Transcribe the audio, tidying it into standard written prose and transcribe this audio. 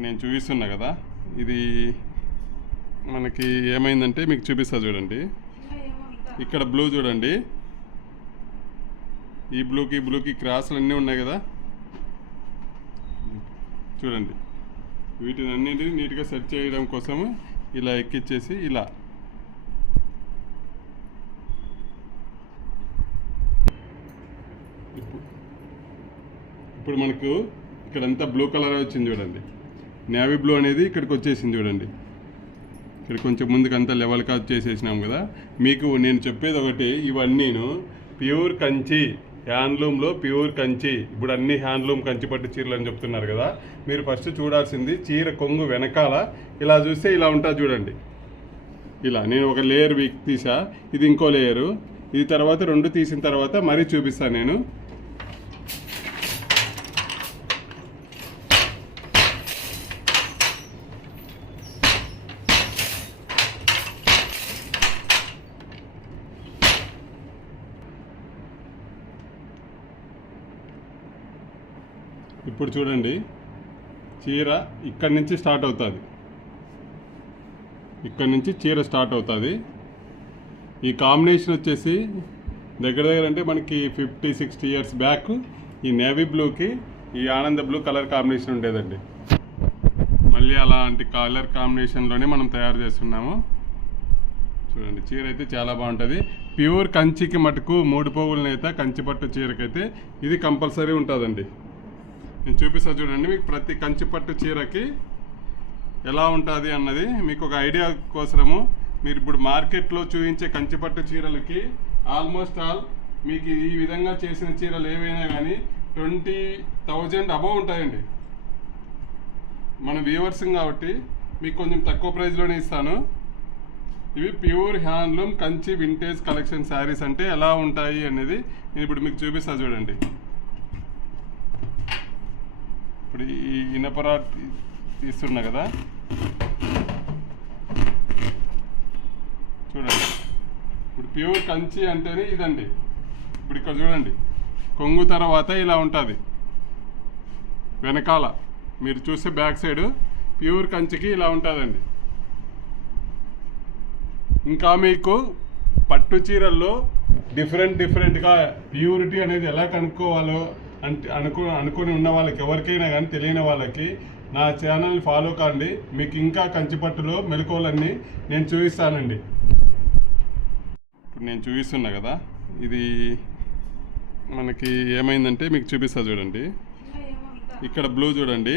ఇప్పుడు నేను చూపిస్తున్నా కదా, ఇది మనకి ఏమైందంటే మీకు చూపిస్తా చూడండి. ఇక్కడ బ్లూ చూడండి, ఈ బ్లూకి క్రాస్లు అన్నీ ఉన్నాయి కదా చూడండి. వీటిని అన్నింటినీ నీట్గా సెట్ చేయడం కోసము ఇలా ఎక్కిచ్చేసి ఇలా ఇప్పుడు మనకు ఇక్కడంతా బ్లూ కలర్ వచ్చింది చూడండి. నేవీ బ్లూ అనేది ఇక్కడికి వచ్చేసింది చూడండి. ఇక్కడ కొంచెం ముందుకు అంతా లెవెల్గా చేసేసినాం కదా. మీకు నేను చెప్పేది ఒకటి, ఇవన్నీను ప్యూర్ కంచి, హ్యాండ్లూమ్లో ప్యూర్ కంచి. ఇప్పుడు అన్ని హ్యాండ్లూమ్ కంచి పట్టు చీరలు అని చెప్తున్నారు కదా. మీరు ఫస్ట్ చూడాల్సింది చీర కొంగు వెనకాల ఇలా చూస్తే ఇలా ఉంటుంది చూడండి. ఇలా నేను ఒక లేయర్ తీసా, ఇది ఇంకో లేయరు, ఇది తర్వాత రెండు తీసిన తర్వాత మరీ చూపిస్తాను నేను. ఇప్పుడు చూడండి, చీర ఇక్కడి నుంచి స్టార్ట్ అవుతుంది. ఇక్కడి నుంచి చీర స్టార్ట్ అవుతుంది. ఈ కాంబినేషన్ వచ్చేసి దగ్గర అంటే మనకి 50-60 ఇయర్స్ బ్యాక్ ఈ నేవీ బ్లూకి ఈ ఆనంద బ్లూ కలర్ కాంబినేషన్ ఉండేదండి. మళ్ళీ అలాంటి కలర్ కాంబినేషన్లోనే మనం తయారు చేస్తున్నాము. చూడండి, చీర అయితే చాలా బాగుంటుంది. ప్యూర్ కంచికి మటుకు 3 పోగుల నేత కంచిపట్టు చీరకైతే ఇది కంపల్సరీ ఉంటుందండి. నేను చూపిస్తా చూడండి. మీకు ప్రతి కంచిపట్టు చీరకి ఎలా ఉంటుంది అన్నది మీకు ఒక ఐడియా కోసము. మీరు ఇప్పుడు మార్కెట్లో చూపించే కంచిపట్టు చీరలకి ఆల్మోస్ట్ ఆల్ మీకు ఈ విధంగా చేసిన చీరలు ఏవైనా కానీ 20,000 అబవ్ ఉంటాయండి. మన వ్యూవర్స్ కాబట్టి మీకు కొంచెం తక్కువ ప్రైస్లోనే ఇస్తాను. ఇవి pure handloom Kanchi vintage collection saris అంటే ఎలా ఉంటాయి అనేది నేను ఇప్పుడు మీకు చూపిస్తా చూడండి. ఇప్పుడు ఈ ఇనపరా తీస్తున్నా కదా చూడండి. ఇప్పుడు ప్యూర్ కంచి అంటేనే ఇదండి. ఇప్పుడు ఇక్కడ చూడండి, కొంగు తర్వాత ఇలా ఉంటుంది వెనకాల. మీరు చూస్తే బ్యాక్ సైడ్ ప్యూర్ కంచికి ఇలా ఉంటుందండి. ఇంకా మీకు పట్టు చీరల్లో డిఫరెంట్గా ప్యూరిటీ అనేది ఎలా కనుక్కోవాలో అంటే అనుకుని ఉన్న వాళ్ళకి, ఎవరికైనా కానీ తెలియని వాళ్ళకి నా ఛానల్ ఫాలో కాండి. మీకు ఇంకా కంచిపట్టులో మెలకువలన్నీ నేను చూపిస్తానండి. ఇప్పుడు నేను చూపిస్తున్నా కదా, ఇది మనకి ఏమైందంటే మీకు చూపిస్తా చూడండి. ఇక్కడ బ్లూ చూడండి,